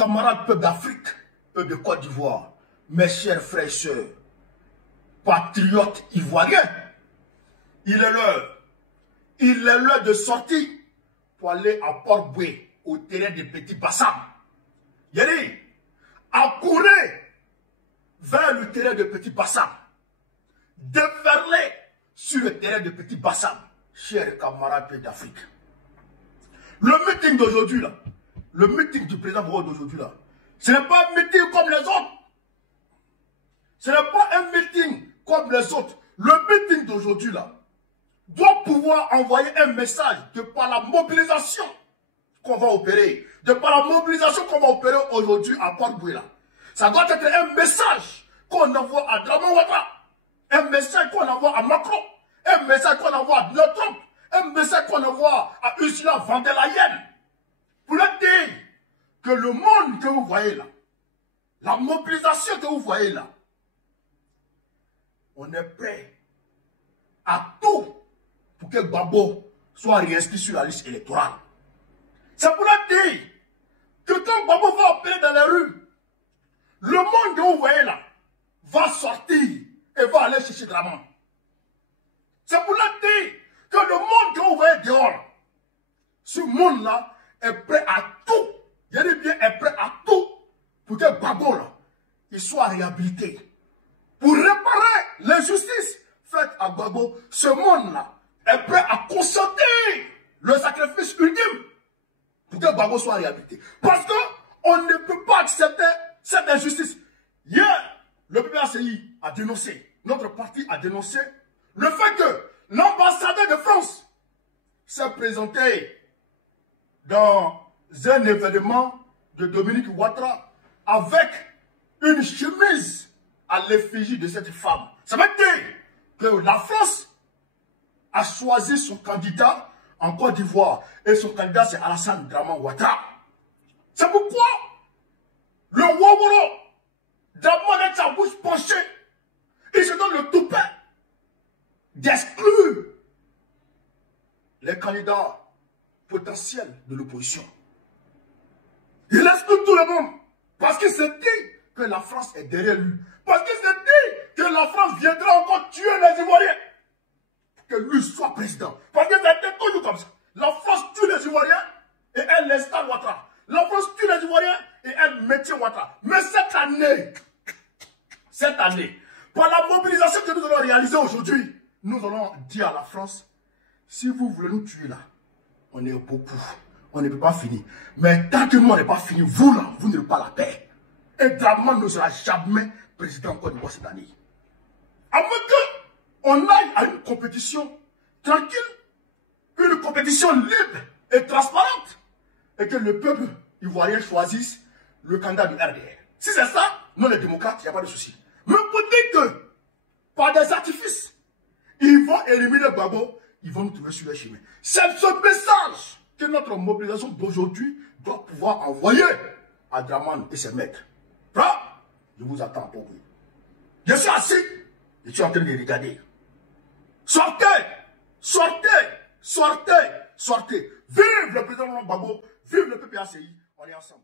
camarades peuple d'Afrique, peuple de Côte d'Ivoire, mes chers frères et sœurs, patriotes ivoiriens, il est l'heure de sortir pour aller à Port-Boué, au terrain de Petit Bassam. Yali, accourir vers le terrain de Petit Bassam, déferler sur le terrain de Petit Bassam, chers camarades peuple d'Afrique. Le meeting d'aujourd'hui, là, le meeting du président d'aujourd'hui, là, ce n'est pas un meeting comme les autres. Ce n'est pas un meeting comme les autres. Le meeting d'aujourd'hui, là, doit pouvoir envoyer un message de par la mobilisation qu'on va opérer, de par la mobilisation qu'on va opérer aujourd'hui à Port-Boué. Ça doit être un message qu'on envoie à Dramane Ouattara, un message qu'on envoie à Macron, un message qu'on envoie à Donald Trump, un message qu'on envoie à Ursula von der Leyen, pour leur dire que le monde que vous voyez là, la mobilisation que vous voyez là, on est prêt à tout pour que Gbagbo soit réinscrit sur la liste électorale. C'est pour leur dire que quand Gbagbo va opérer dans les rues, le monde que vous voyez là va sortir et va aller chercher Dramane. C'est pour leur dire que le monde que vous voyez dehors, ce monde-là est prêt à tout. Je dis bien, est prêt à tout pour que Gbagbo là, il soit réhabilité. Pour réparer l'injustice faite à Gbagbo, ce monde-là est prêt à consentir le sacrifice ultime pour que Gbagbo soit réhabilité. Parce qu'on ne peut pas accepter cette injustice. Hier, le PPACI a dénoncé, notre parti a dénoncé le fait que l'ambassadeur de France s'est présenté dans un événement de Dominique Ouattara avec une chemise à l'effigie de cette femme. Ça veut dire que la France a choisi son candidat en Côte d'Ivoire. Et son candidat, c'est Alassane Dramane Ouattara. C'est pourquoi le Waworo, Dramane avec sa bouche penchée, il se donne le toupet d'exclure les candidats potentiels de l'opposition. Il exclut tout le monde parce qu'il se dit que la France est derrière lui. Parce qu'il se dit que la France viendra encore tuer les Ivoiriens. Que lui soit président. Parce que c'était toujours comme ça. La France tue les Ivoiriens et elle installe Ouattara. La France tue les Ivoiriens et elle maintient Ouattara. Mais cette année, par la mobilisation que nous allons réaliser aujourd'hui, nous allons dire à la France, si vous voulez nous tuer là, on est beaucoup. On ne peut pas finir. Mais tant que nous, on n'est pas fini, vous là, vous n'avez pas la paix. Et Dramane ne sera jamais président en Côte d'Ivoire cette année. À moins qu'on aille à une compétition tranquille, une compétition libre et transparente, et que le peuple ivoirien choisisse le candidat du RDR. Si c'est ça, nous les démocrates, il n'y a pas de souci. Mais pour dire que, par des artifices, ils vont éliminer Gbagbo, ils vont nous trouver sur le chemin. C'est ce message que notre mobilisation d'aujourd'hui doit pouvoir envoyer à Dramane et ses maîtres. Là, je vous attends pour vous. Je suis assis, je suis en train de regarder. Sortez, sortez, sortez, sortez. Vive le président Gbagbo, vive le PPACI, on est ensemble.